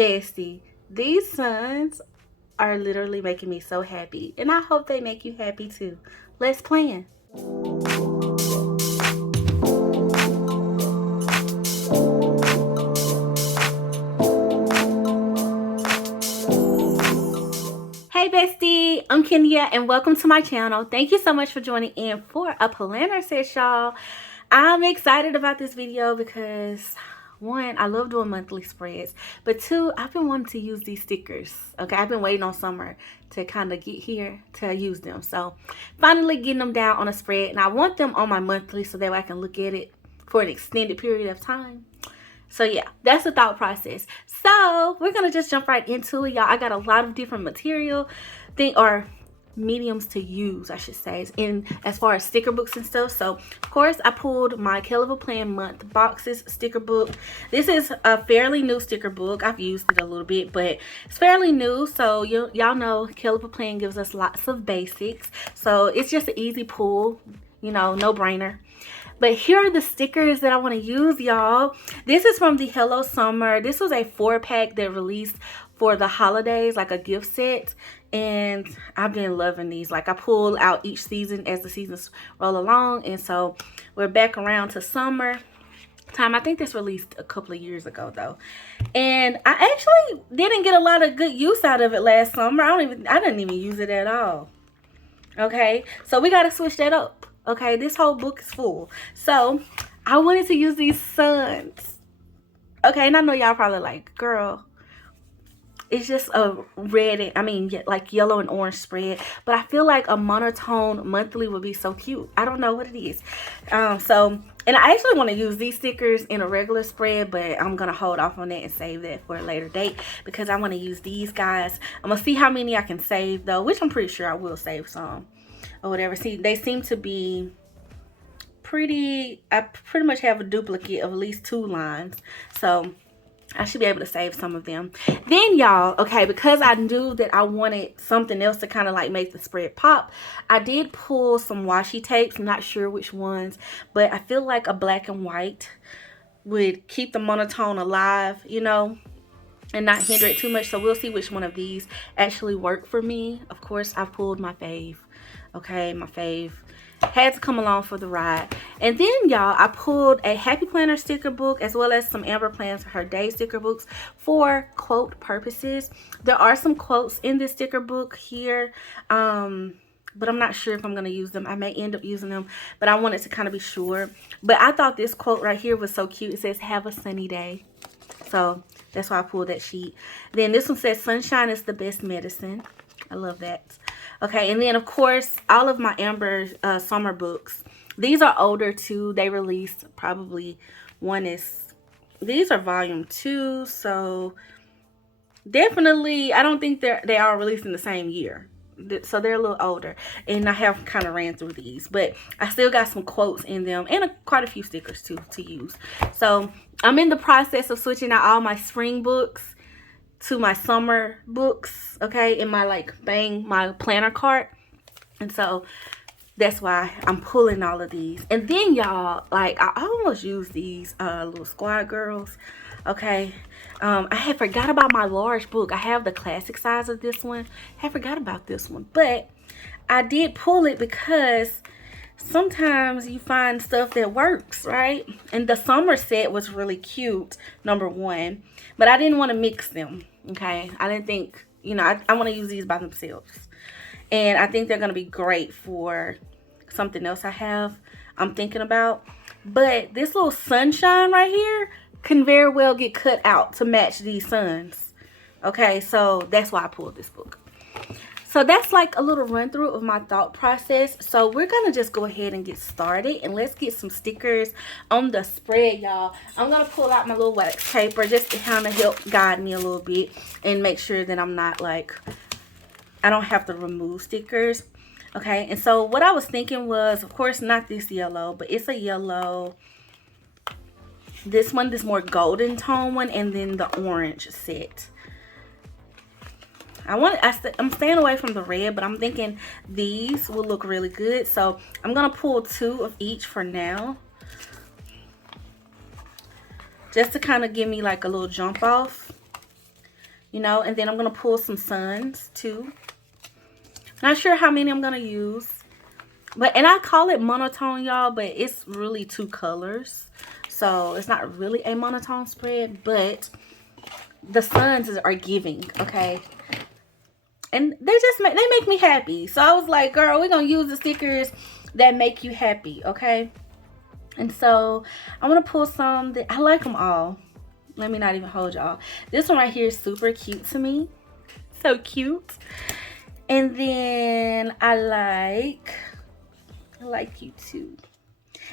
Bestie, these suns are literally making me so happy, and I hope they make you happy too. Let's plan. Hey bestie, I'm Kenya and welcome to my channel. Thank you so much for joining in for a planner set, y'all. I'm excited about this video because one, I love doing monthly spreads, but two, I've been wanting to use these stickers. Okay, I've been waiting on summer to kind of get here to use them. So finally getting them down on a spread, and I want them on my monthly so that way I can look at it for an extended period of time. So yeah, that's the thought process. So we're gonna just jump right into it, y'all. I got a lot of different material or mediums to use, I should say, in as far as sticker books and stuff. So of course I pulled my Caliber Plan Month Boxes sticker book. This is a fairly new sticker book. I've used it a little bit, but it's fairly new. So y'all know Caliber Plan gives us lots of basics, so it's just an easy pull, you know, no brainer. But here are the stickers that I want to use, y'all. This is from the Hello Summer. This was a 4-pack that released for the holidays, like a gift set. And I've been loving these. Like, I pull out each season as the seasons roll along. And so we're back around to summer time. I think this released a couple of years ago though. And I actually didn't get a lot of good use out of it last summer. I didn't even use it at all. Okay, so we got to switch that up. Okay, this whole book is full. So I wanted to use these suns. Okay, and I know y'all probably like, girl, it's just a red, like yellow and orange spread. But I feel like a monotone monthly would be so cute. I don't know what it is. And I actually want to use these stickers in a regular spread, but I'm going to hold off on that and save that for a later date because I want to use these guys. I'm going to see how many I can save though, which I'm pretty sure I will save some or whatever. See, they seem to be I pretty much have a duplicate of at least 2 lines. So I should be able to save some of them. Then y'all, okay, because I knew that I wanted something else to kind of like make the spread pop, I did pull some washi tapes. I'm not sure which ones, but I feel like a black and white would keep the monotone alive, you know, and not hinder it too much. So we'll see which one of these actually work for me. Of course, I pulled my fave. Okay, my fave had to come along for the ride. And then y'all, I pulled a Happy Planner sticker book as well as some Amber Plans for Her Day sticker books for quote purposes. There are some quotes in this sticker book here, but I'm not sure if I'm going to use them. I may end up using them, but I wanted to kind of be sure. But I thought this quote right here was so cute. It says, "Have a sunny day." So that's why I pulled that sheet. Then this one says, "Sunshine is the best medicine." I love that. Okay, and then of course all of my Amber summer books. These are older too. They released probably these are volume 2, so definitely I don't think they are released in the same year. So they're a little older, and I have kind of ran through these, but I still got some quotes in them and quite a few stickers too to use. So I'm in the process of switching out all my spring books to my summer books, okay, in my my planner cart. And so that's why I'm pulling all of these. And then y'all, like, I almost used these little squad girls. Okay, I had forgot about my large book. I have the classic size of this one. I forgot about this one, but I did pull it because sometimes you find stuff that works, right? And the summer set was really cute, number one, but I didn't want to mix them. Okay, I didn't think, you know, I want to use these by themselves, and I think they're going to be great for something else I'm thinking about. But this little sunshine right here can very well get cut out to match these suns. Okay, so that's why I pulled this book. So that's like a little run through of my thought process. So we're gonna just go ahead and get started, and let's get some stickers on the spread, y'all. I'm gonna pull out my little wax paper just to kind of help guide me a little bit and make sure that I'm not like, I don't have to remove stickers. Okay, and so what I was thinking was, of course, not this yellow, but it's a yellow. This one, this more golden tone one, and then the orange set. I'm staying away from the red, but I'm thinking these will look really good. So I'm gonna pull 2 of each for now, just to kind of give me like a little jump off. you know. And then I'm going to pull some suns too. Not sure how many I'm going to use. But, and I call it monotone, y'all, but it's really 2 colors. So it's not really a monotone spread, but the suns are giving, okay? And they make me happy. So I was like, girl, we're going to use the stickers that make you happy, okay? And so I'm going to pull some that I like them all. Let me not even hold y'all. This one right here is super cute to me. So cute. And then I like you too.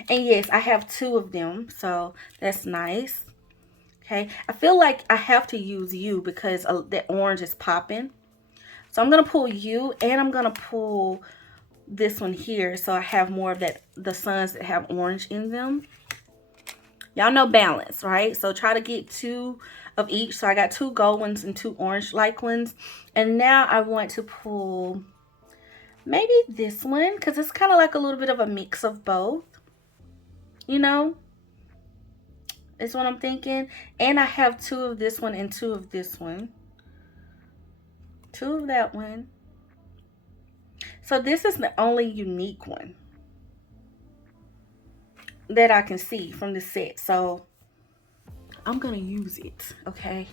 And yes, I have 2 of them, so that's nice. Okay, I feel like I have to use you because that orange is popping. So I'm gonna pull you, and I'm gonna pull this one here, so I have more of that, the suns that have orange in them. Y'all know balance, right? So try to get 2 of each. So I got 2 gold ones and 2 orange like ones. And now I want to pull maybe this one, because it's kind of like a little bit of a mix of both, you know, is what I'm thinking. And I have 2 of this one and 2 of this one, 2 of that one. So this is the only unique one that I can see from the set. So I'm gonna use it, okay?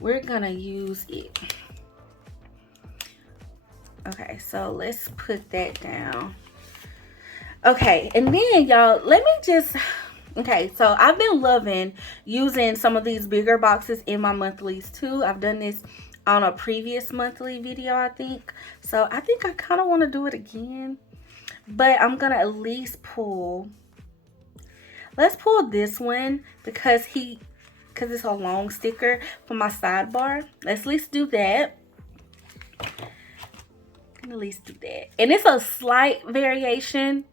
We're gonna use it. Okay, so let's put that down. Okay, and then y'all, let me just, okay, so I've been loving using some of these bigger boxes in my monthlies too. I've done this on a previous monthly video, I think. So I think I kind of want to do it again. But I'm going to at least pull, let's pull this one because it's a long sticker for my sidebar. Let's at least do that. At least do that. And it's a slight variation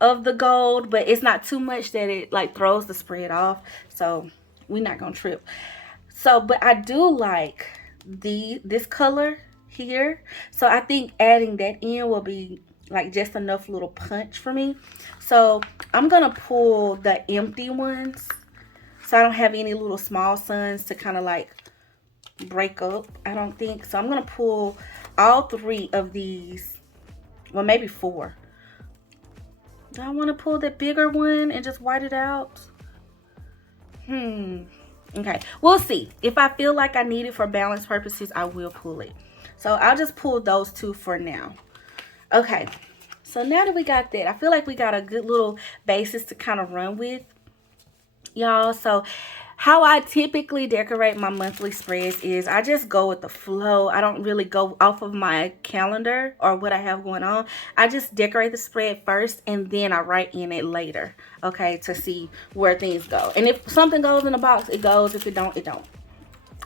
of the gold, but it's not too much that it like throws the spread off, so we're not gonna trip. So but I do like this color here, so I think adding that in will be like just enough little punch for me. So I'm gonna pull the empty ones, so I don't have any little small suns to kind of like break up, I don't think. So I'm gonna pull all 3 of these, well maybe 4. Do I want to pull that bigger one and just white it out? Okay, we'll see. If I feel like I need it for balance purposes, I will pull it. So I'll just pull those 2 for now. Okay, so now that we got that, I feel like we got a good little basis to kind of run with, y'all. So how I typically decorate my monthly spreads is I just go with the flow. I don't really go off of my calendar or what I have going on. I just decorate the spread first and then I write in it later, okay, to see where things go. And if something goes in the box, it goes. If it don't, it don't.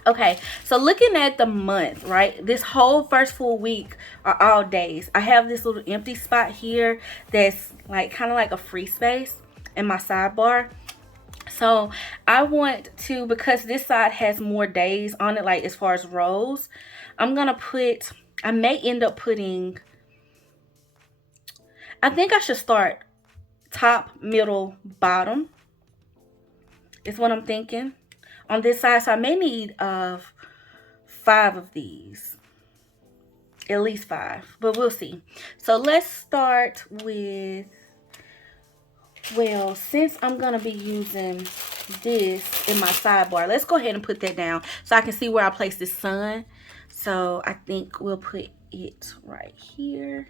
Okay, so looking at the month, right, this whole first full week are all days. I have this little empty spot here that's like kind of like a free space in my sidebar. So I want to, because this side has more days on it, like as far as rows, I'm gonna put, I may end up putting, I think I should start top, middle, bottom is what I'm thinking on this side. So I may need 5 of these, at least 5, but we'll see. So let's start with, well, since I'm going to be using this in my sidebar, let's go ahead and put that down so I can see where I place this sun. So I think we'll put it right here.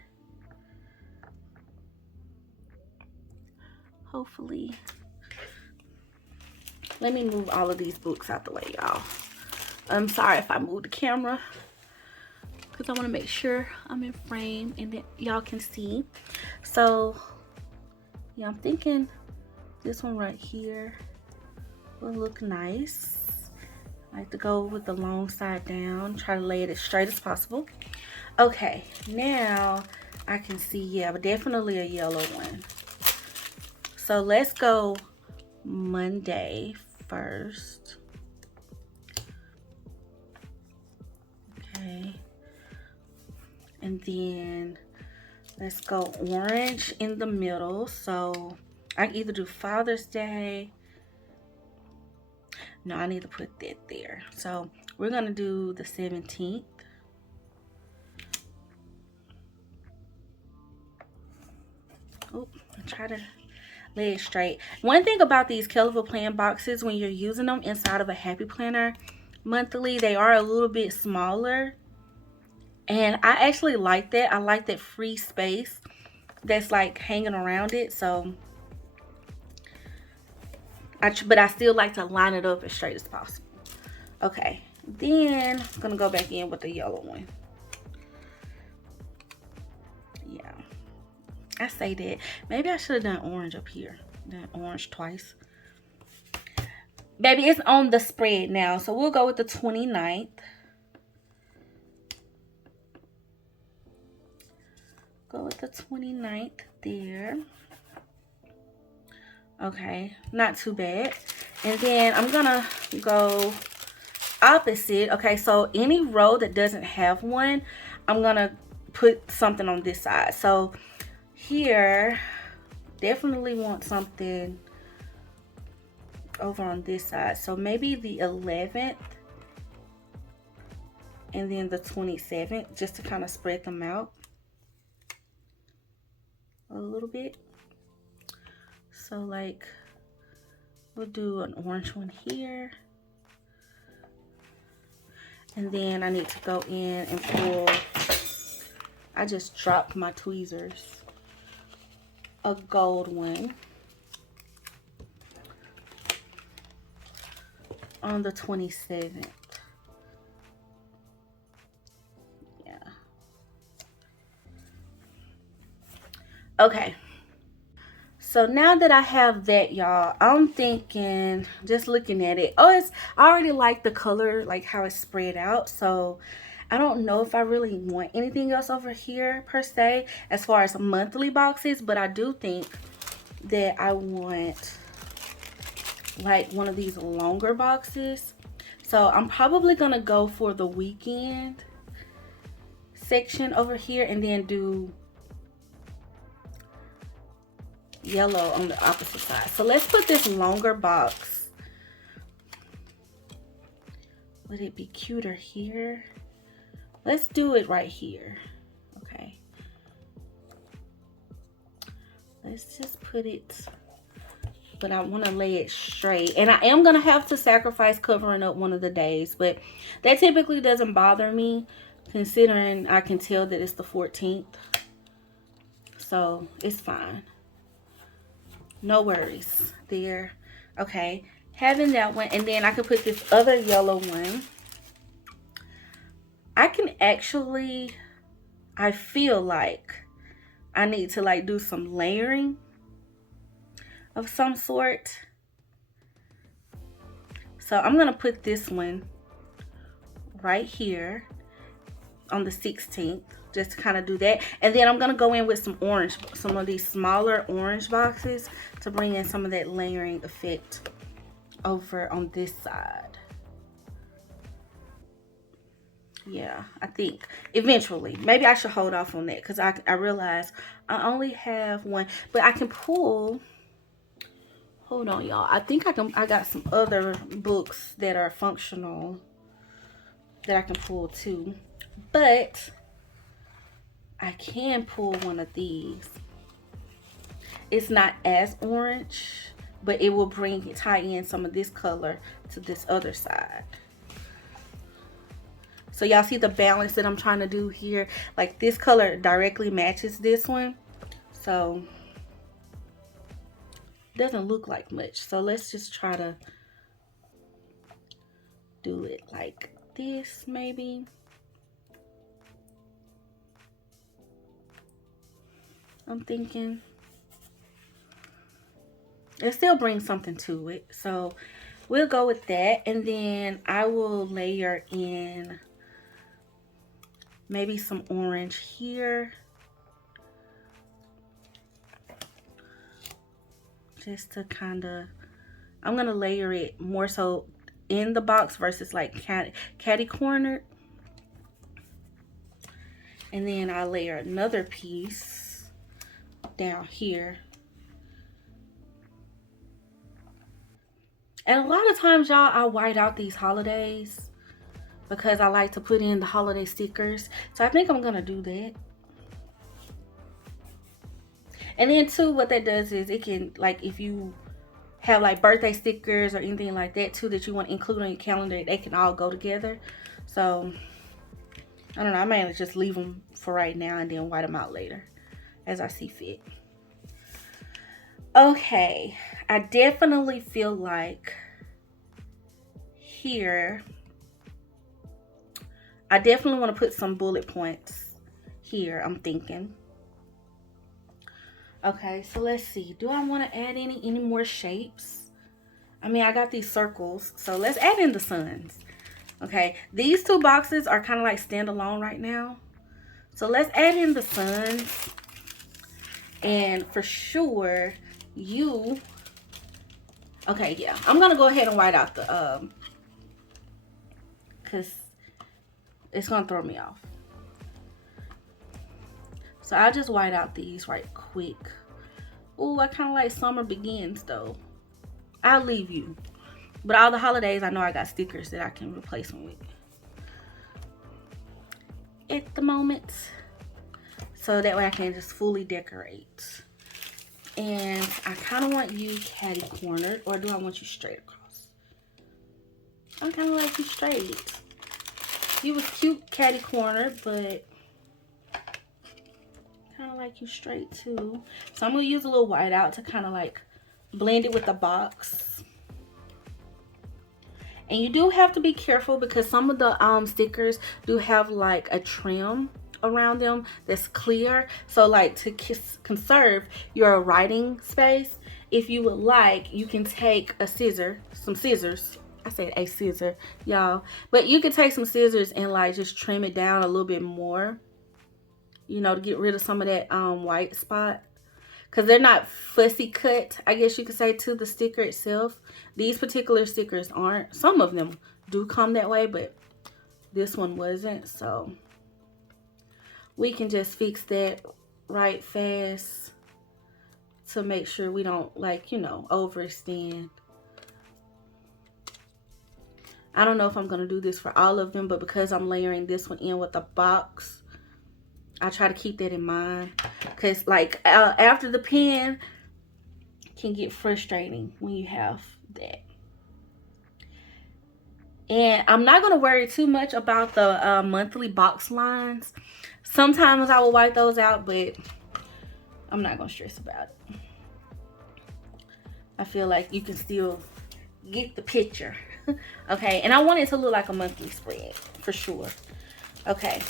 Hopefully. Let me move all of these books out the way, y'all. I'm sorry if I move the camera, because I want to make sure I'm in frame and that y'all can see. So yeah, I'm thinking this one right here will look nice. I like to go with the long side down, try to lay it as straight as possible. Okay, now I can see, yeah, but definitely a yellow one. So let's go Monday first. Okay, and then let's go orange in the middle. So I can either do Father's Day. No, I need to put that there. So We're going to do the 17th. Oh, try to lay it straight. One thing about these Calico Plan boxes, when you're using them inside of a Happy Planner monthly, they are a little bit smaller. And I actually like that. I like that free space that's like hanging around it. So, but I still like to line it up as straight as possible. Okay, then I'm gonna go back in with the yellow one. Yeah, I say that. Maybe I should have done orange up here. Done orange twice. Baby, it's on the spread now. So we'll go with the 29th. Go with the 29th there. Okay, not too bad. And then I'm gonna go opposite. Okay, so any row that doesn't have one, I'm gonna put something on this side. So here, definitely want something over on this side. So maybe the 11th and then the 27th, just to kind of spread them out a little bit. So like, we'll do an orange one here. And then I need to go in and pull, I just dropped my tweezers, a gold one on the 27th. Yeah. Okay. So now that I have that, y'all, I'm thinking, just looking at it, I already like the color, like how it's spread out. So I don't know if I really want anything else over here per se, as far as monthly boxes, but I do think that I want like one of these longer boxes. So I'm probably gonna go for the weekend section over here and then do yellow on the opposite side. So let's put this longer box. Would it be cuter here? Let's do it right here. Okay. Let's just put it, but I want to lay it straight. And I am going to have to sacrifice covering up one of the days, but that typically doesn't bother me considering I can tell that it's the 14th. So it's fine. No worries there. Okay, having that one, and then I can put this other yellow one. I can actually, I feel like I need to like do some layering of some sort. So I'm gonna put this one right here on the 16th, just to kind of do that. And then I'm gonna go in with some orange, some of these smaller orange boxes to bring in some of that layering effect over on this side. Yeah, I think eventually, maybe I should hold off on that because I realize I only have one, but I can pull. Hold on, y'all. I think I got some other books that are functional that I can pull too, but I can pull one of these. It's not as orange, but it will tie in some of this color to this other side. So y'all see the balance that I'm trying to do here? Like this color directly matches this one. So it doesn't look like much. So let's just try to do it like this maybe. I'm thinking it still brings something to it. So we'll go with that. And then I will layer in maybe some orange here. Just to kind of, I'm going to layer it more so in the box versus like catty cornered. And then I'll layer another piece down here. And a lot of times, y'all, I white out these holidays. because I like to put in the holiday stickers. So I think I'm gonna do that. And then too, what that does is it can, like, if you have like birthday stickers or anything like that too that you want to include on your calendar, they can all go together. So I don't know, I may just leave them for right now and then white them out later as I see fit. Okay, I definitely feel like here I definitely want to put some bullet points here, I'm thinking. Okay, so let's see, do I want to add any more shapes? I mean, I got these circles, so let's add in the suns. Okay, these two boxes are kind of like standalone right now, so let's add in the suns. And for sure okay, yeah, I'm gonna go ahead and white out the because it's gonna throw me off. So I'll just white out these right quick. Oh, I kind of like summer begins though. I'll leave you, but all the holidays I know I got stickers that I can replace them with at the moment, so that way I can just fully decorate. And I kind of want you catty cornered, or do I want you straight across? I kind of like you straight. You was cute catty cornered, but kind of like you straight too. So I'm gonna use a little white out to kind of like blend it with the box. And you do have to be careful because some of the stickers do have like a trim around them that's clear. So like to conserve your writing space, if you would like, you can take some scissors. I said a scissor, y'all. But you can take some scissors and like just trim it down a little bit more, you know, to get rid of some of that white spot. Because they're not fussy cut, I guess you could say, to the sticker itself. These particular stickers aren't. Some of them do come that way, but this one wasn't. So we can just fix that right fast to make sure we don't, like, you know, overextend. I don't know if I'm going to do this for all of them, but because I'm layering this one in with a box, I try to keep that in mind. Because, like, after the pen can get frustrating when you have that. And I'm not going to worry too much about the monthly box lines. Sometimes I will wipe those out, but I'm not going to stress about it. I feel like you can still get the picture. Okay, and I want it to look like a monthly spread for sure. Okay,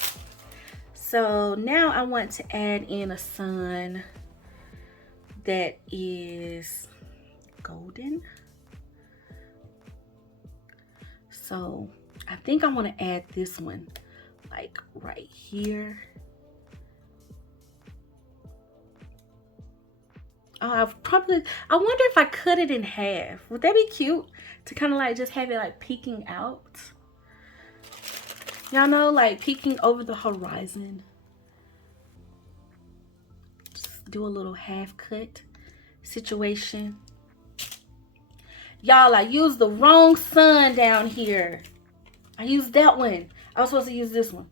so now I want to add in a sun that is golden. So I think I want to add this one like right here. I wonder if I cut it in half. Would that be cute? To kind of like just have it like peeking out. Y'all know, like peeking over the horizon. Just do a little half cut situation. Y'all, I used the wrong sun down here. I used that one. I was supposed to use this one.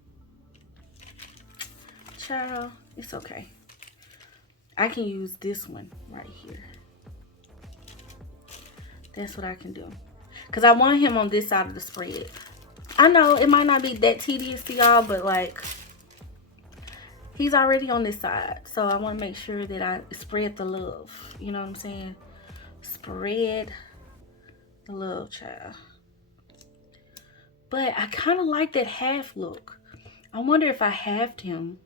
Child, it's okay. I can use this one right here. That's what I can do. Because I want him on this side of the spread. I know it might not be that tedious to y'all, but like, he's already on this side. So I want to make sure that I spread the love. You know what I'm saying? Spread the love, child. But I kind of like that half look. I wonder if I halved him.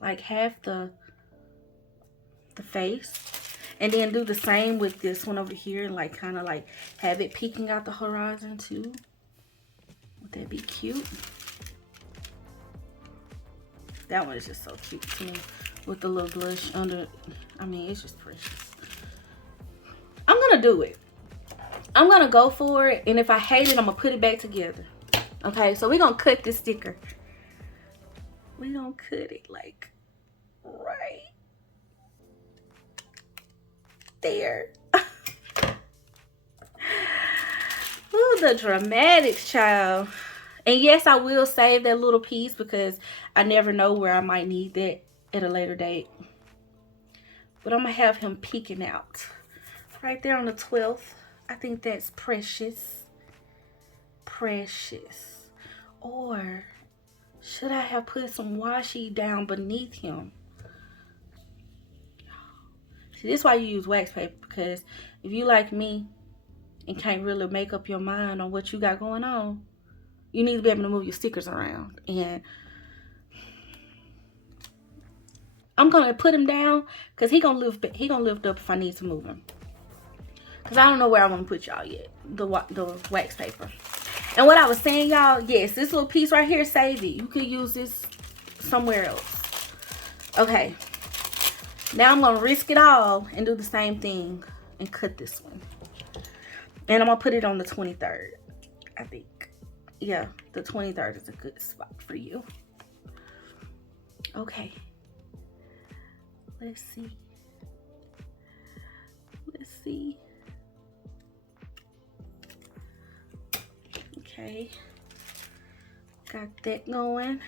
Like half the face. And then do the same with this one over here and like kind of like have it peeking out the horizon too. Would that be cute? That one is just so cute too. With the little blush under. I mean, it's just precious. I'm gonna do it. I'm gonna go for it. And if I hate it, I'm gonna put it back together. Okay, so we're gonna cut this sticker. We're gonna cut it like right there. Ooh, the dramatics, child. And yes, I will save that little piece because I never know where I might need that at a later date. But I'm going to have him peeking out right there on the 12th. I think that's precious. Precious. Or should I have put some washi down beneath him? See, this is why you use wax paper, because if you like me and can't really make up your mind on what you got going on, you need to be able to move your stickers around. And I'm gonna put him down because he gonna lift up if I need to move him. Cause I don't know where I want to put y'all yet. The wax paper. And what I was saying, y'all, yes, this little piece right here, save it. You could use this somewhere else. Okay. Now I'm gonna risk it all and do the same thing and cut this one. And I'm gonna put it on the 23rd. I think. Yeah, the 23rd is a good spot for you. Okay. Let's see. Let's see. Okay. Got that going.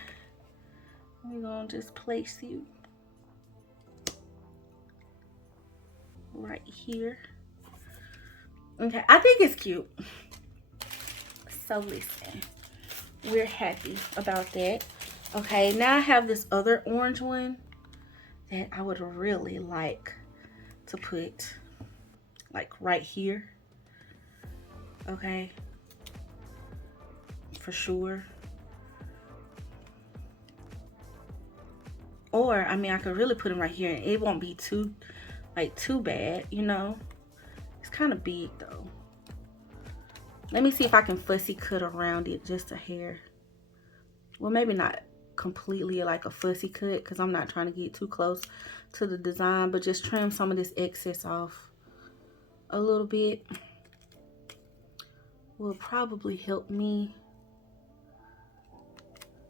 We're gonna just place you right here. Okay, I think it's cute. So listen, we're happy about that. Okay, now I have this other orange one that I would really like to put like right here. Okay, for sure. Or I mean, I could really put him right here and it won't be too bad, you know. It's kind of big though. Let me see if I can fussy cut around it just a hair. Well, maybe not completely like a fussy cut because I'm not trying to get too close to the design, but just trim some of this excess off a little bit will probably help me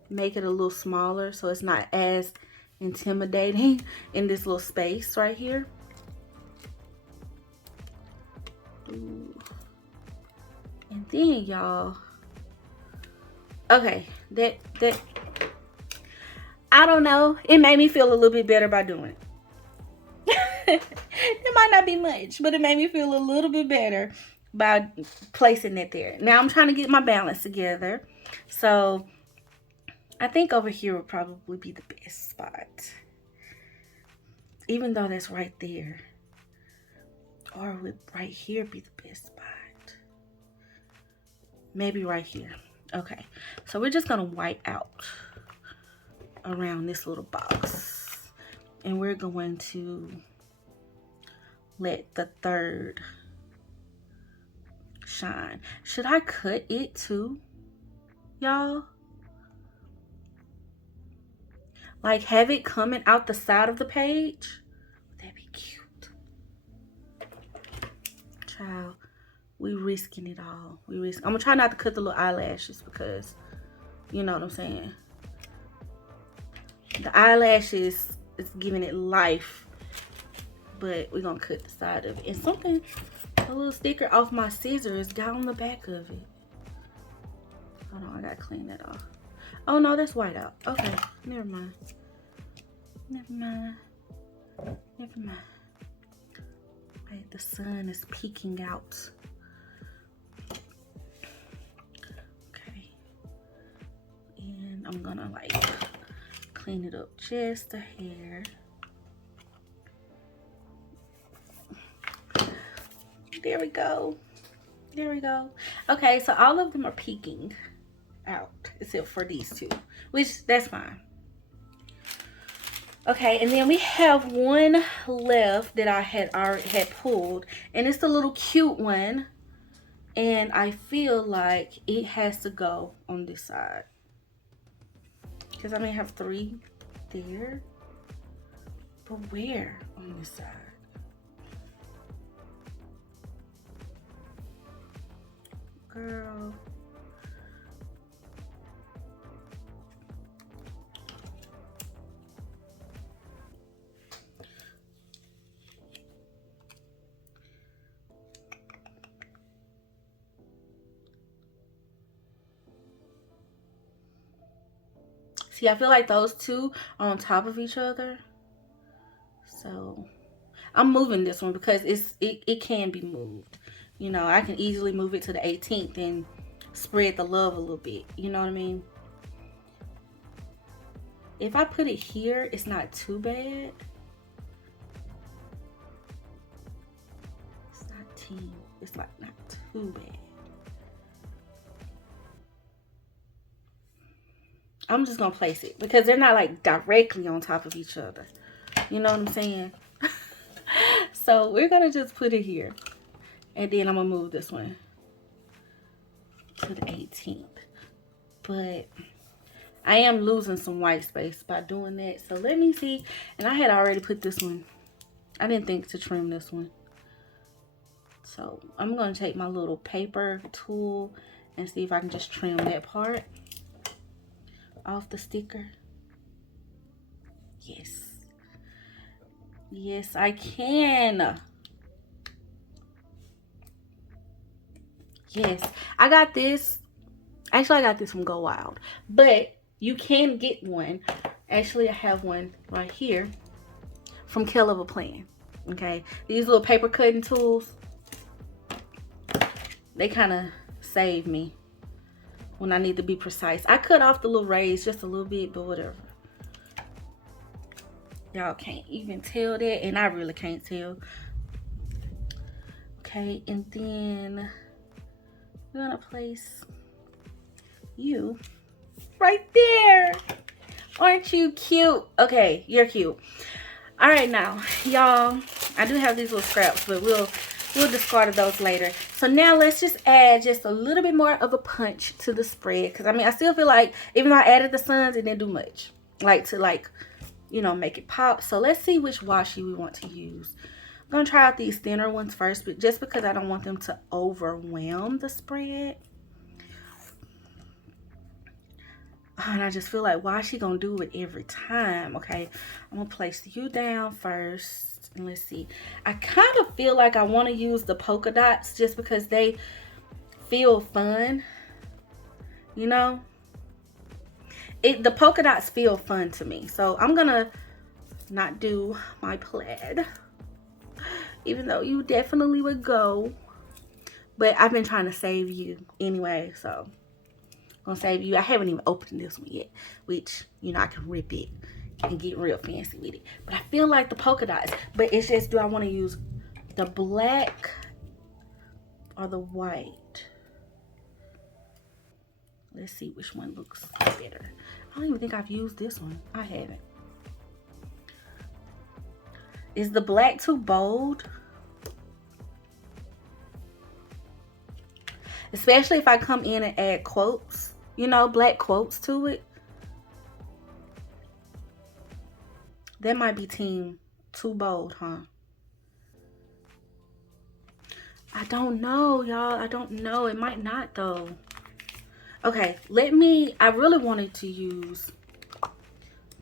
make it a little smaller so it's not as intimidating in this little space right here. Ooh. And then y'all, okay, that I don't know, it made me feel a little bit better by doing it. It might not be much, but it made me feel a little bit better by placing it there. Now I'm trying to get my balance together, so I think over here would probably be the best spot, even though that's right there. Or would right here be the best spot? Maybe right here. Okay, so we're just gonna wipe out around this little box, and we're going to let the 3rd shine. Should I cut it too, y'all? Like have it coming out the side of the page? That'd be cute. Child, we risking it all. I'm gonna try not to cut the little eyelashes because you know what I'm saying. The eyelashes is giving it life, but we're gonna cut the side of it. And something, a little sticker off my scissors got on the back of it. Hold on, I gotta clean that off. Oh no, that's white out. Okay, never mind. Never mind. Never mind. Wait, the sun is peeking out. Okay. And I'm gonna like clean it up just a hair. There we go. There we go. Okay, so all of them are peeking out except for these two, which that's fine. Okay, and then we have one left that I had pulled, and it's the little cute one, and I feel like it has to go on this side because I may have 3 there, but where on this side? Girl. See, I feel like those two are on top of each other. So I'm moving this one because it can be moved. You know, I can easily move it to the 18th and spread the love a little bit. You know what I mean? If I put it here, it's not too bad. It's not team. It's like not too bad. I'm just gonna place it because they're not like directly on top of each other. You know what I'm saying? So we're gonna just put it here. And then I'm gonna move this one to the 18th. But I am losing some white space by doing that. So let me see. And I had already put this one. I didn't think to trim this one. So I'm gonna take my little paper tool and see if I can just trim that part off the sticker. Yes. Yes, I can. Yes, I got this. Actually, I got this from Go Wild. But you can get one. Actually, I have one right here from Kell of a Plan. Okay, these little paper cutting tools, they kind of save me when I need to be precise. I cut off the little rays just a little bit, but whatever. Y'all can't even tell that, and I really can't tell. Okay, and then we're gonna place you right there. Aren't you cute? Okay, you're cute. All right, now, y'all, I do have these little scraps, but we'll discard those later. So now let's just add just a little bit more of a punch to the spread, because I mean, I still feel like even though I added the suns, it didn't do much, like to you know, make it pop. So let's see which washi we want to use. I'm gonna try out these thinner ones first, but just because I don't want them to overwhelm the spread. And I just feel like, why is she gonna do it every time? Okay, I'm gonna place you down first, and let's see. I kind of feel like I want to use the polka dots just because they feel fun. You know, the polka dots feel fun to me. So I'm gonna not do my plaid, even though you definitely would go. But I've been trying to save you anyway, so I'm gonna save you. I haven't even opened this one yet, which, you know, I can rip it and get real fancy with it. But I feel like the polka dots. But it's just, do I want to use the black or the white? Let's see which one looks better. I don't even think I've used this one. I haven't. Is the black too bold? Especially if I come in and add quotes, you know, black quotes to it. That might be team too bold, huh? I don't know, y'all. I don't know. It might not, though. Okay, I really wanted to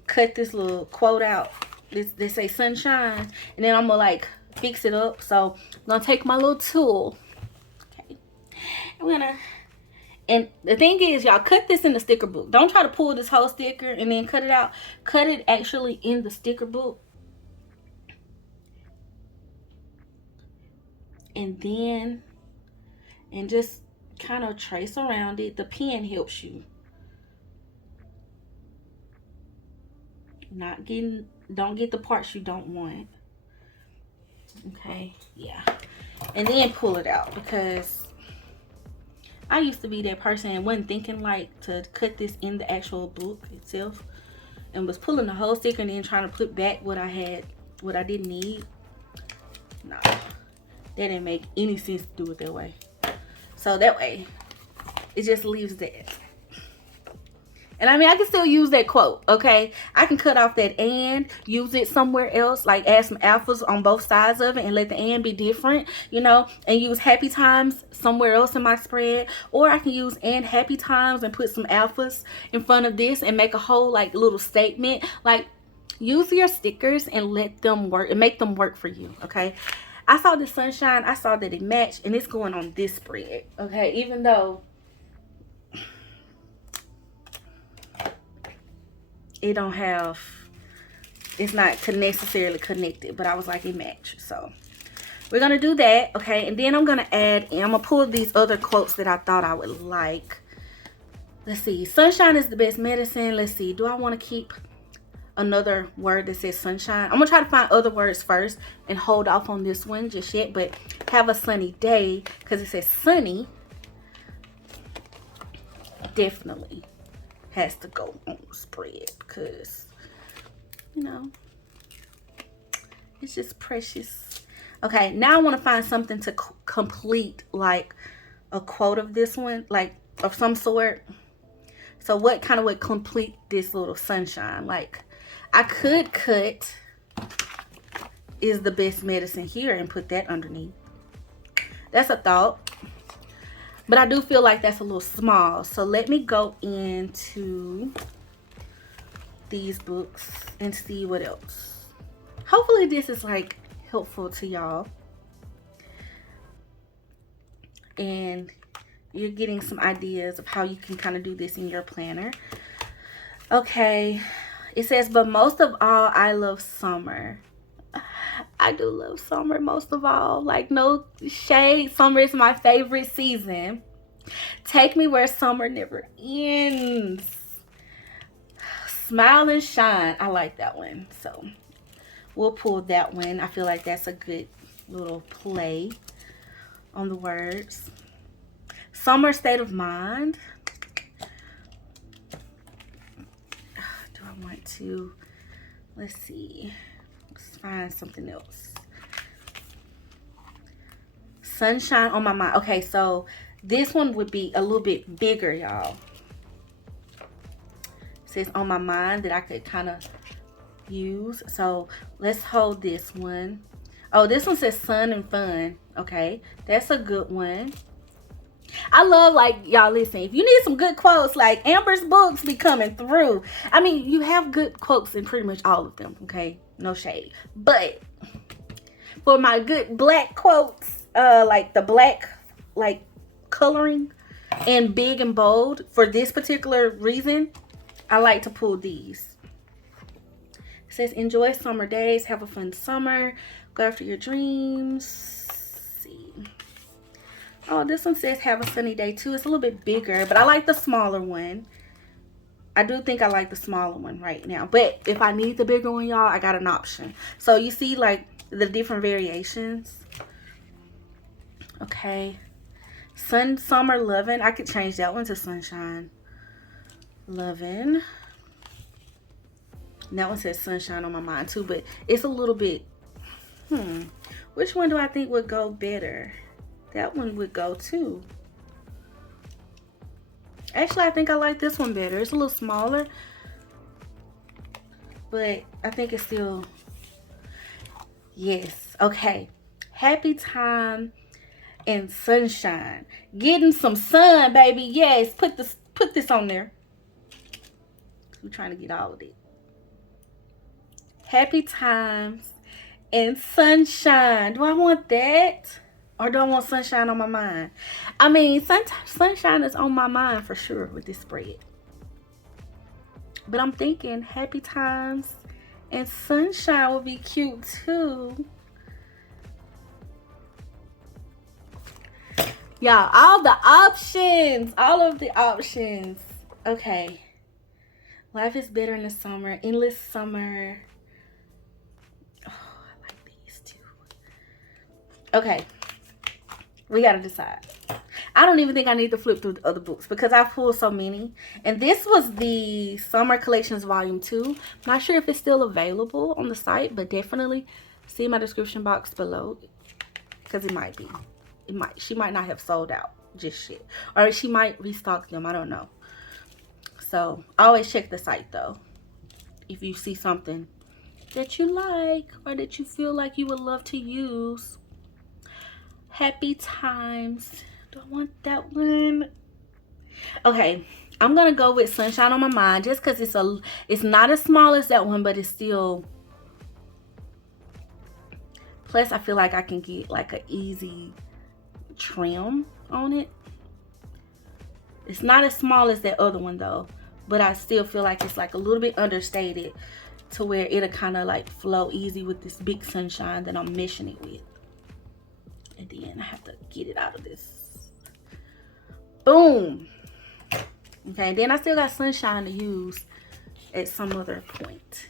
cut this little quote out. They say sunshine, and then I'm gonna like fix it up. So I'm gonna take my little tool. Okay, and the thing is, y'all, cut this in the sticker book. Don't try to pull this whole sticker and then cut it out. Cut it actually in the sticker book. And just kind of trace around it. The pen helps you. Don't get the parts you don't want. Okay, yeah. And then pull it out, because I used to be that person and wasn't thinking like to cut this in the actual book itself, and was pulling the whole sticker and then trying to put back what I didn't need. No, that didn't make any sense to do it that way. So that way, it just leaves that. And I mean, I can still use that quote, okay? I can cut off that and use it somewhere else, like add some alphas on both sides of it and let the and be different, you know, and use happy times somewhere else in my spread. Or I can use and happy times and put some alphas in front of this and make a whole like little statement. Like, use your stickers and let them work and make them work for you, okay? I saw the sunshine, I saw that it matched, and it's going on this spread, okay? Even though it don't have, it's not necessarily connected, but I was like, it matched. So we're gonna do that, okay? And then I'm gonna add, and I'm gonna pull these other quotes that I thought I would like. Let's see. Sunshine is the best medicine. Let's see. Do I want to keep another word that says sunshine? I'm gonna try to find other words first and hold off on this one just yet. But have a sunny day, because it says sunny. Definitely has to go on the spread, because, you know, it's just precious. Okay, now I want to find something to complete, like a quote of this one, like of some sort. So what kind of would complete this little sunshine? Like, I could cut is the best medicine here and put that underneath. That's a thought. But I do feel like that's a little small. So let me go into these books and see what else. Hopefully this is like helpful to y'all. And you're getting some ideas of how you can kind of do this in your planner. Okay. It says, but most of all, I love summer. I do love summer most of all. Like, no shade. Summer is my favorite season. Take me where summer never ends. Smile and shine. I like that one. So we'll pull that one. I feel like that's a good little play on the words. Summer state of mind. Do I want to? Let's see. Let's find something else. Sunshine on my mind. Okay, so this one would be a little bit bigger, y'all. It says on my mind that I could kind of use. So let's hold this one. Oh, this one says sun and fun. Okay, that's a good one. I love, like, y'all listen, if you need some good quotes, like Amber's books be coming through. I mean, you have good quotes in pretty much all of them, okay? No shade. But for my good black quotes, like the black, like, coloring and big and bold, for this particular reason, I like to pull these. It says, enjoy summer days, have a fun summer, go after your dreams. Oh, this one says have a sunny day too. It's a little bit bigger, but I like the smaller one. I do think I like the smaller one right now. But if I need the bigger one, y'all, I got an option. So you see, like, the different variations. Okay. Summer loving. I could change that one to sunshine loving. And that one says sunshine on my mind too, but it's a little bit, which one do I think would go better? That one would go too. Actually, I think I like this one better. It's a little smaller, but I think it's still, yes. Okay. Happy time and sunshine. Getting some sun, baby. Yes. Put this on there. We're trying to get all of it. Happy times and sunshine. Do I want that? Or do I want sunshine on my mind? I mean, sunshine is on my mind for sure with this spread. But I'm thinking happy times and sunshine would be cute too. Y'all, all the options. All of the options. Okay. Life is better in the summer. Endless summer. Oh, I like these too. Okay. We got to decide. I don't even think I need to flip through the other books because I've pulled so many. And this was the Summer Collections Volume 2. Not sure if it's still available on the site, but definitely see my description box below because it might be. It might. She might not have sold out just yet. Or she might restock them. I don't know. So always check the site though. If you see something that you like or that you feel like you would love to use. Happy times. Do I want that one? Okay, I'm gonna go with sunshine on my mind just because it's not as small as that one, but it's still. Plus, I feel like I can get like an easy trim on it. It's not as small as that other one though, but I still feel like it's like a little bit understated to where it'll kind of like flow easy with this big sunshine that I'm meshing it with. And then I have to get it out of this. Boom. Okay, then I still got sunshine to use at some other point.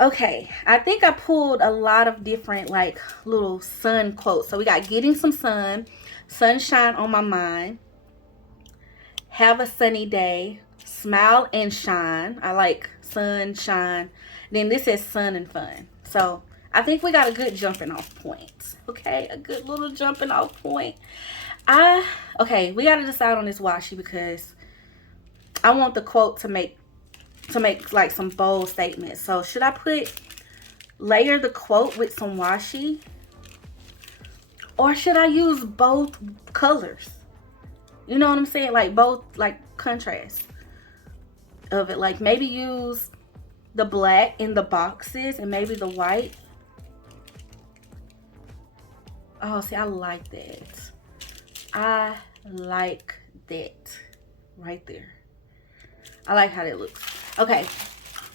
Okay, I think I pulled a lot of different like little sun quotes. So we got getting some sun, sunshine on my mind, have a sunny day, smile and shine. I like sunshine. Then this is sun and fun. So I think we got a good jumping off point. Okay, a good little jumping off point. Okay, we got to decide on this washi because I want the quote to make like some bold statements. So should I layer the quote with some washi, or should I use both colors? You know what I'm saying? Like both, like contrast of it. Like maybe use the black in the boxes and maybe the white. Oh, see, I like that. I like that right there. I like how that looks. Okay,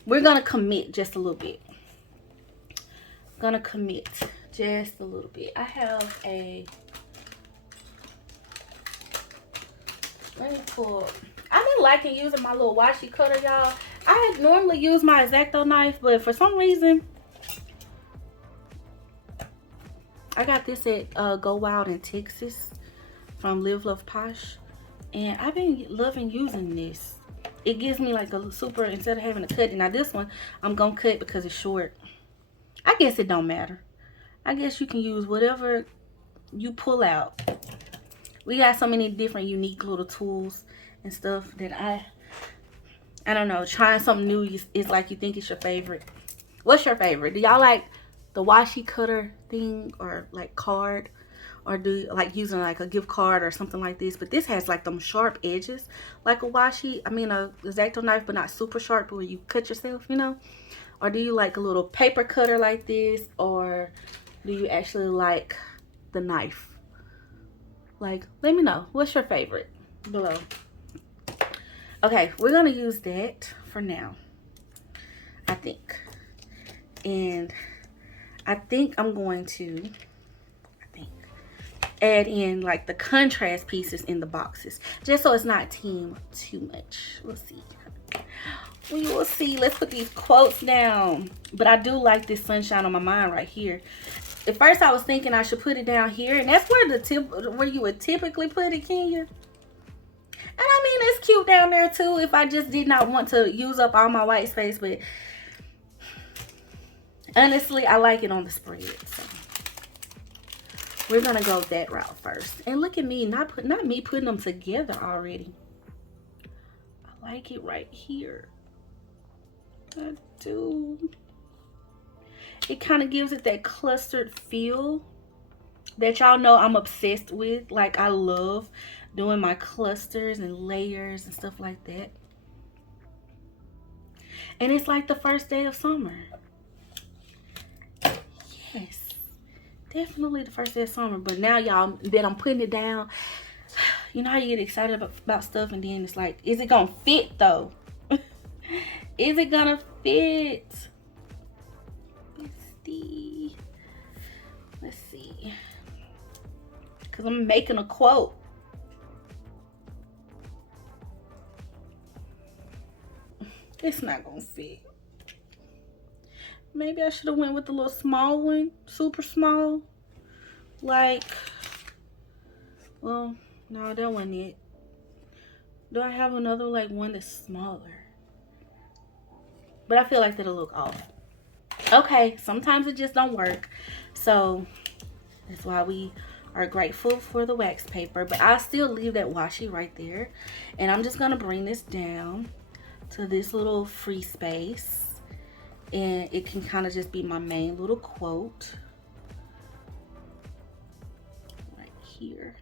we're gonna commit just a little bit. Gonna commit just a little bit. I have a, let me pull. I've been liking using my little washi cutter, y'all. I normally use my X-Acto knife, but for some reason, I got this at Go Wild in Texas from Live Love Posh, and I've been loving using this. It gives me like a super, instead of having to cut it. Now this one, I'm gonna cut because it's short. I guess it don't matter. I guess you can use whatever you pull out. We got so many different unique little tools and stuff that I don't know. Trying something new is like you think it's your favorite. What's your favorite? Do y'all like the washi cutter thing or like card? Or do you like using like a gift card or something like this? But this has like them sharp edges, like a washi. I mean a X-Acto knife, but not super sharp where you cut yourself, you know? Or do you like a little paper cutter like this? Or do you actually like the knife? Like, let me know. What's your favorite below? Okay, we're gonna use that for now, I think. And I think I'm going to add in like the contrast pieces in the boxes, just so it's not team too much. We'll see. We will see. Let's put these quotes down. But I do like this sunshine on my mind right here. At first I was thinking I should put it down here, and that's where you would typically put it, Kenya. And I mean, it's cute down there too if I just did not want to use up all my white space, but honestly, I like it on the spread. So we're gonna go that route first. And look at me, not me putting them together already. I like it right here. I do. It kind of gives it that clustered feel that y'all know I'm obsessed with. Like I love doing my clusters and layers and stuff like that. And it's like the first day of summer. Yes. Definitely the first day of summer. But now y'all that I'm putting it down, you know how you get excited about stuff and then it's like, is it gonna fit though? Is it gonna fit? Let's see. Cause I'm making a quote. It's not gonna fit. Maybe I should have went with the little small one, super small. Like, well, no, that wasn't it. Do I have another like one that's smaller? But I feel like that'll look off. Okay, sometimes it just don't work. So that's why we are grateful for the wax paper. But I still leave that washi right there. And I'm just gonna bring this down to this little free space. And it can kind of just be my main little quote right here.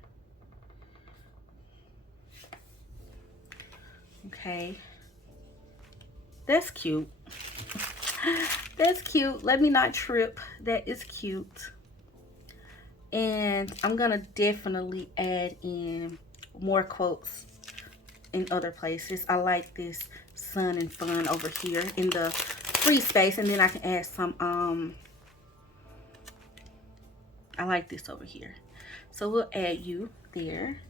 Okay, that's cute. That's cute. Let me not trip. That is cute. And I'm gonna definitely add in more quotes in other places. I like this sun and fun over here in the free space, and then I can add some I like this over here, so we'll add you there.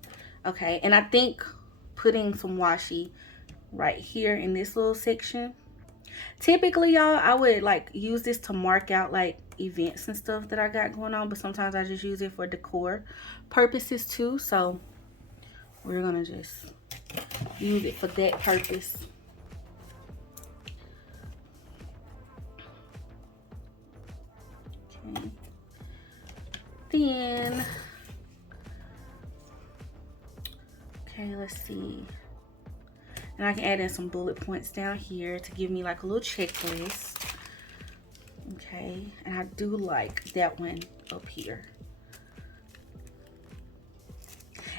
Okay, and I think putting some washi right here in this little section. Typically, y'all, I would like use this to mark out like events and stuff that I got going on, but sometimes I just use it for decor purposes too. So we're gonna just use it for that purpose. Okay. Then, okay, let's see. And I can add in some bullet points down here to give me like a little checklist. Okay, and I do like that one up here.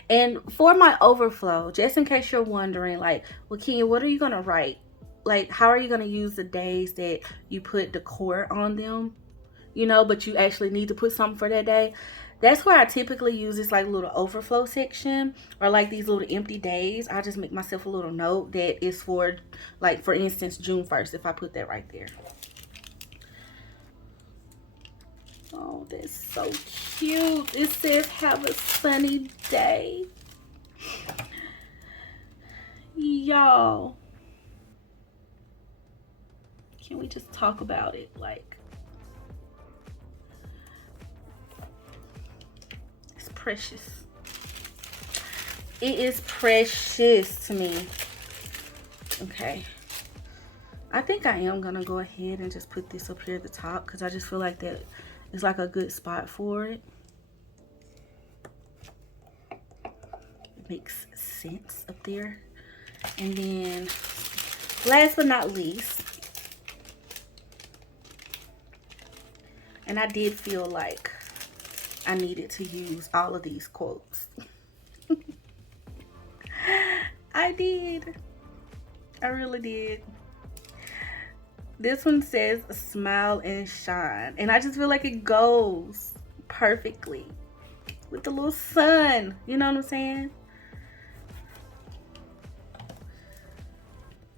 And for my overflow, just in case you're wondering, like, well, Kenya, what are you gonna write? Like, how are you gonna use the days that you put decor on them? You know, but you actually need to put something for that day. That's where I typically use this like little overflow section, or like these little empty days. I'll just make myself a little note that is for, like, for instance, June 1st, if I put that right there. Oh, that's so cute. It says have a sunny day. Y'all, can we just talk about it? Like, precious. It is precious to me. Okay, I think I am gonna go ahead and just put this up here at the top, because I just feel like that is like a good spot for it. It makes sense up there. And then last but not least, and I did feel like I needed to use all of these quotes. I did. I really did. This one says smile and shine, and I just feel like it goes perfectly with the little sun. You know what I'm saying?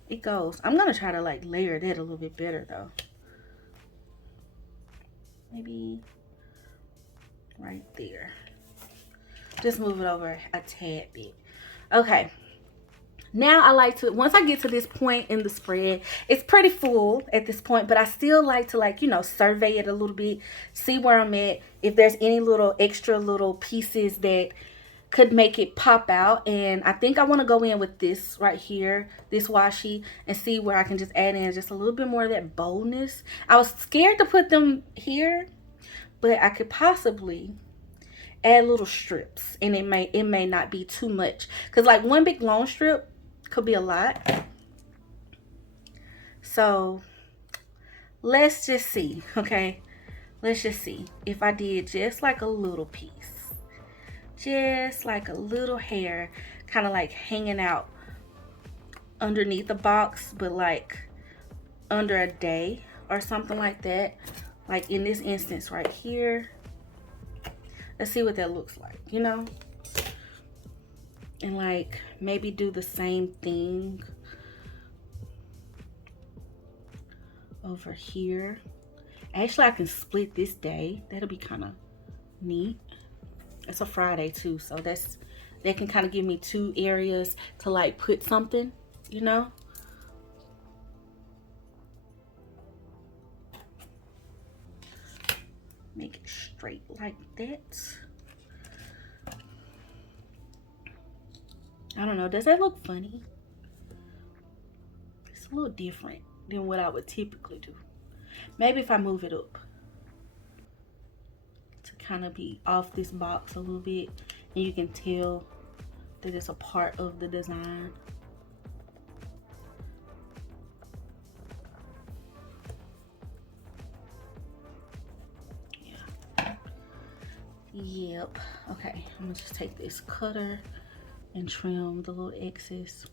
It goes. I'm gonna try to like layer that a little bit better though. Maybe right there. Just move it over a tad bit. Okay, now I like to, once I get to this point in the spread, it's pretty full at this point, but I still like to, like, you know, survey it a little bit, see where I'm at, if there's any little extra little pieces that could make it pop out. And I think I want to go in with this right here, this washi, and see where I can just add in just a little bit more of that boldness. I was scared to put them here, but I could possibly add little strips, and it may not be too much, because like one big long strip could be a lot. So let's just see. Okay, let's just see if I did just like a little piece, just like a little hair, kind of like hanging out underneath the box, but like under a day or something like that. Like in this instance right here. Let's see what that looks like, you know? And like maybe do the same thing over here. Actually, I can split this day. That'll be kind of neat. It's a Friday too, so that can kind of give me two areas to like put something, you know? Make it straight like that. I don't know, does that look funny? It's a little different than what I would typically do. Maybe if I move it up to kind of be off this box a little bit, and you can tell that it's a part of the design. Yep. Okay, I'm gonna just take this cutter and trim the little excess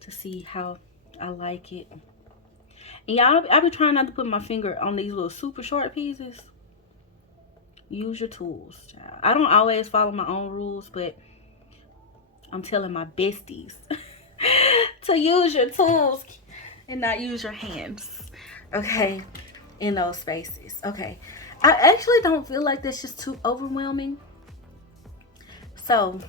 to see how I like it. And y'all, I be trying not to put my finger on these little super short pieces. Use your tools, child. I don't always follow my own rules, but I'm telling my besties to use your tools and not use your hands, okay, in those spaces. Okay, I actually don't feel like that's just too overwhelming. So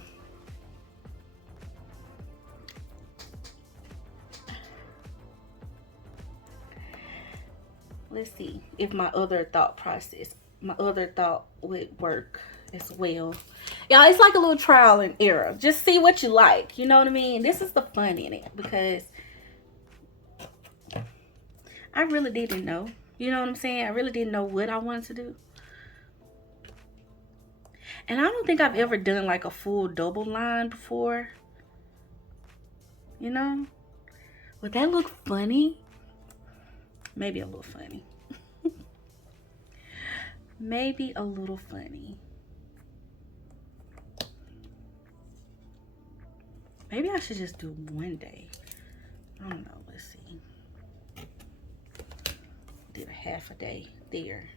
let's see if my other thought would work as well. Y'all, it's like a little trial and error. Just see what you like. You know what I mean? This is the fun in it, because I really didn't know. You know what I'm saying? I really didn't know what I wanted to do. And I don't think I've ever done like a full double line before. You know? Would that look funny? Maybe a little funny. Maybe a little funny. Maybe I should just do one day. I don't know. Let's see. Did a half a day there.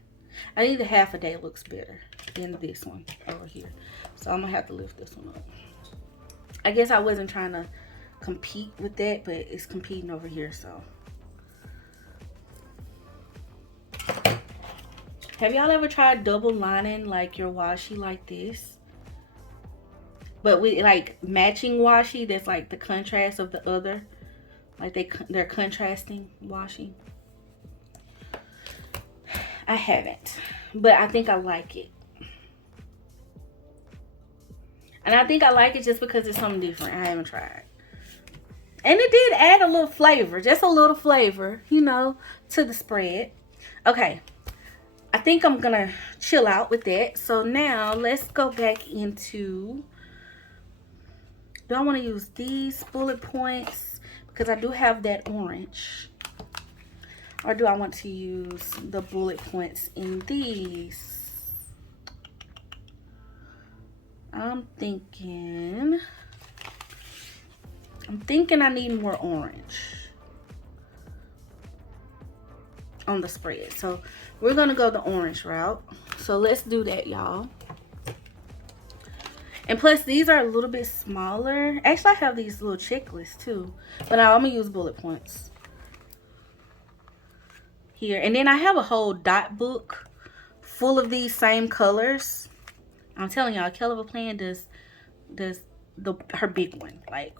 I think the half a day looks better than this one over here. So I'm going to have to lift this one up. I guess I wasn't trying to compete with that, but it's competing over here, so. Have y'all ever tried double lining like your washi like this? But with like matching washi that's like the contrast of the other. Like they're contrasting washi. I haven't, but I think I like it. And I think I like it just because it's something different. I haven't tried. And it did add a little flavor, just a little flavor, you know, to the spread. Okay. I think I'm gonna chill out with that. So now let's go back into, do I want to use these bullet points? Because I do have that orange. Or do I want to use the bullet points in these? I'm thinking I need more orange on the spread. So we're gonna go the orange route. So let's do that, y'all. And plus these are a little bit smaller. Actually, I have these little checklists too, but now I'm gonna use bullet points here. And then I have a whole dot book full of these same colors. I'm telling y'all, Kelly Plan does her big one. Like,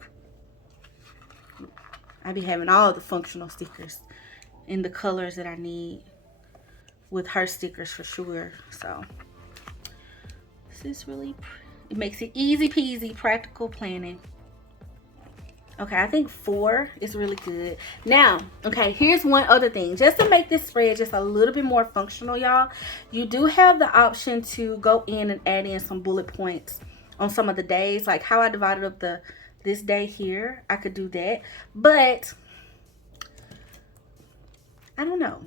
I be having all the functional stickers in the colors that I need with her stickers for sure. So this is really, it makes it easy peasy, practical planning. Okay, I think 4 is really good. Now, okay, here's one other thing. Just to make this spread just a little bit more functional, y'all, you do have the option to go in and add in some bullet points on some of the days. Like how I divided up this day here, I could do that. But I don't know.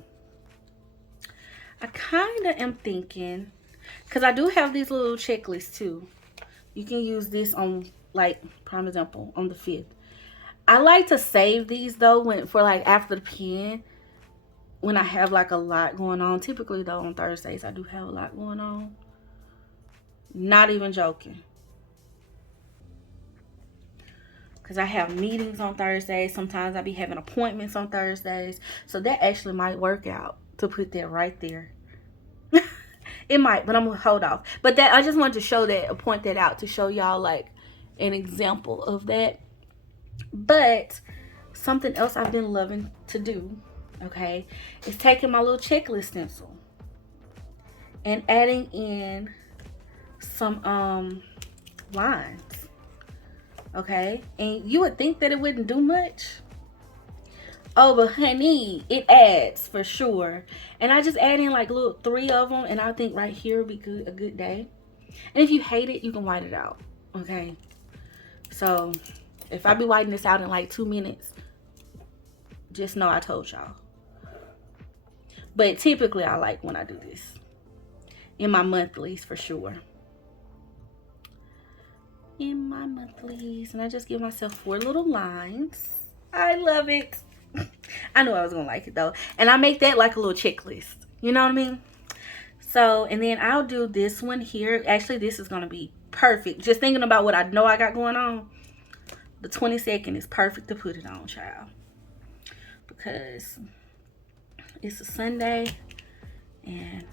I kind of am thinking, because I do have these little checklists too. You can use this on, like, prime example, on the 5th. I like to save these though for like after the pen, when I have like a lot going on. Typically though on Thursdays I do have a lot going on. Not even joking. Because I have meetings on Thursdays. Sometimes I be having appointments on Thursdays. So that actually might work out to put that right there. It might, but I'm gonna hold off. But that, I just wanted to show that, point that out to show y'all like an example of that. But something else I've been loving to do, okay, is taking my little checklist stencil and adding in some lines, okay? And you would think that it wouldn't do much. Oh, but honey, it adds for sure. And I just add in like little 3 of them, and I think right here would be good, a good day. And if you hate it, you can white it out, okay? So if I be whiting this out in like 2 minutes, just know I told y'all. But typically I like when I do this in my monthlies for sure. In my monthlies, and I just give myself 4 little lines. I love it. I knew I was gonna like it though. And I make that like a little checklist. You know what I mean? So, and then I'll do this one here. Actually, this is gonna be perfect. Just thinking about what I know I got going on. the 22nd is perfect to put it on, child, because it's a Sunday and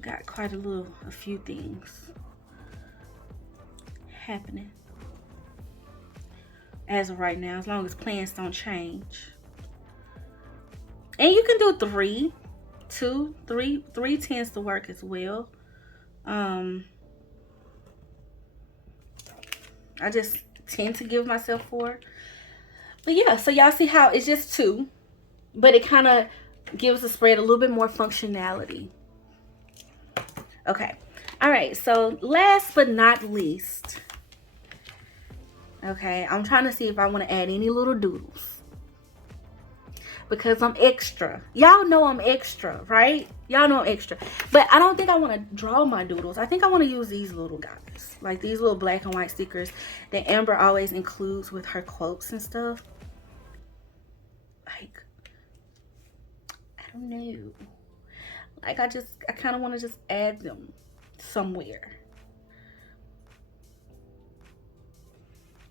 got quite a few things happening as of right now, as long as plans don't change. And you can do three tends to work as well. I just tend to give myself 4. But yeah, so y'all see how it's just 2, but it kind of gives the spread a little bit more functionality. Okay. All right. So last but not least, okay, I'm trying to see if I want to add any little doodles, because I'm extra. Y'all know I'm extra, right? Y'all know I'm extra. But I don't think I want to draw my doodles. I think I want to use these little guys, like these little black and white stickers that Amber always includes with her quotes and stuff. Like, I don't know. Like, I kind of want to just add them somewhere.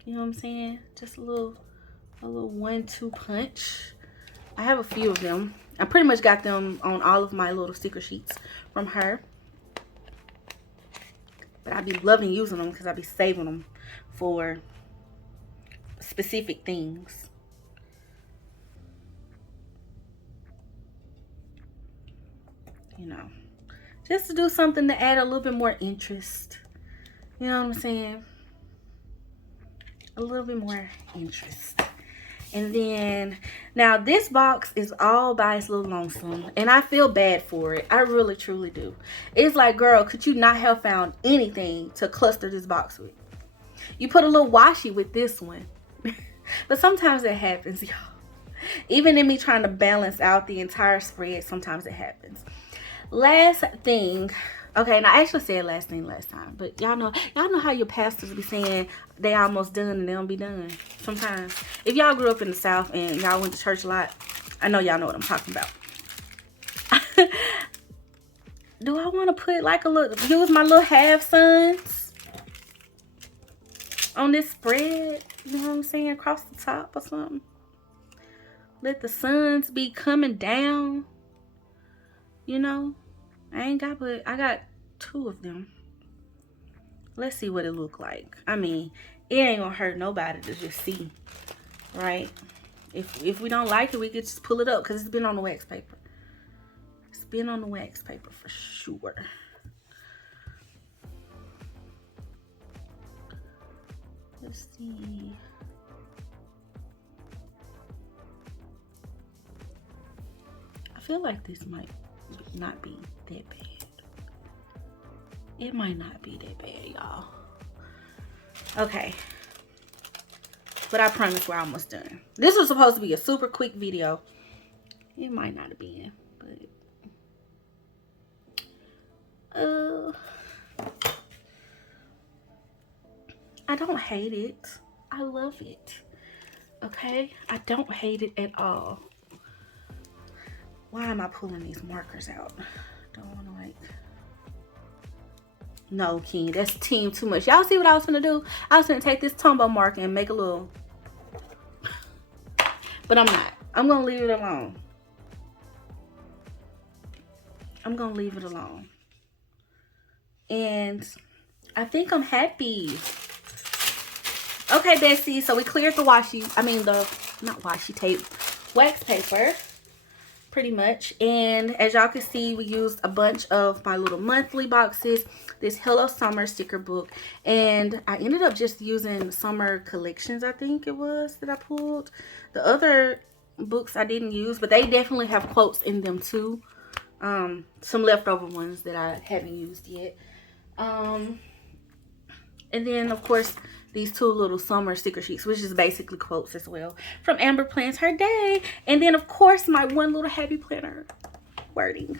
You know what I'm saying? Just a little 1-2 punch. I have a few of them. I pretty much got them on all of my little sticker sheets from her. But I be loving using them because I be saving them for specific things. You know, just to do something to add a little bit more interest. You know what I'm saying? A little bit more interest. And then, now this box is all by its little lonesome, and I feel bad for it. I really, truly do. It's like, girl, could you not have found anything to cluster this box with? You put a little washi with this one. But sometimes it happens, y'all. Even in me trying to balance out the entire spread, sometimes it happens. Last thing. Okay, and I actually said last thing last time, but y'all know how your pastors be saying they almost done and they don't be done sometimes. If y'all grew up in the South and y'all went to church a lot, I know y'all know what I'm talking about. Do I want to put like use my little half suns on this spread? You know what I'm saying? Across the top or something. Let the suns be coming down. You know? I got 2 of them. Let's see what it look like. I mean, it ain't gonna hurt nobody to just see, right? If we don't like it, we could just pull it up because it's been on the wax paper. It's been on the wax paper for sure. Let's see. I feel like this might not be that bad. It might not be that bad, y'all. Okay. But I promise we're almost done. This was supposed to be a super quick video. It might not have been, but I don't hate it. I love it. Okay? I don't hate it at all. Why am I pulling these markers out? Don't want to like... No, King, that's team too much. Y'all see what I was gonna do? I was gonna take this Tombow marker and make a little... But I'm not. I'm gonna leave it alone. I'm gonna leave it alone. And I think I'm happy. Okay, Bessie, so we cleared the not washi tape, wax paper. Pretty much. And as y'all can see, we used a bunch of my little monthly boxes, this Hello Summer sticker book, and I ended up just using summer collections, I think it was, that I pulled. The other books I didn't use, but they definitely have quotes in them too. Some leftover ones that I haven't used yet. And then of course these 2 little summer sticker sheets, which is basically quotes as well, from Amber Plans Her Day. And then of course my one little happy planner wording.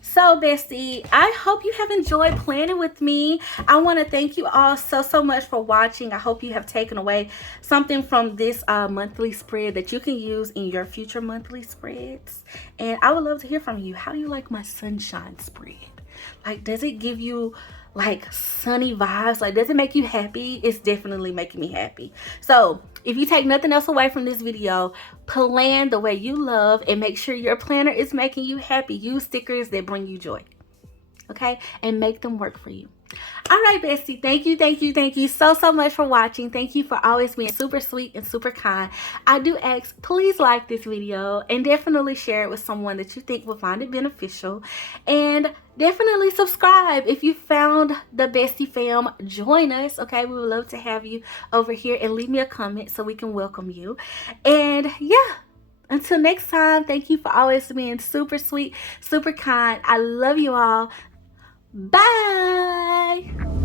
So Bestie, I hope you have enjoyed planning with me. I want to thank you all so much for watching. I hope you have taken away something from this monthly spread that you can use in your future monthly spreads. And I would love to hear from you. How do you like my sunshine spread? Like, does it give you like sunny vibes. Like, does it make you happy? It's definitely making me happy. So if you take nothing else away from this video, plan the way you love and make sure your planner is making you happy. Use stickers that bring you joy, okay, and make them work for you. All right, bestie, thank you so much for watching. Thank you for always being super sweet and super kind. I do ask, please like this video and definitely share it with someone that you think will find it beneficial, and definitely subscribe if you found the Bestie Fam. Join us, okay? We would love to have you over here, and leave me a comment so we can welcome you. And yeah, until next time, thank you for always being super sweet, super kind. I love you all. Bye.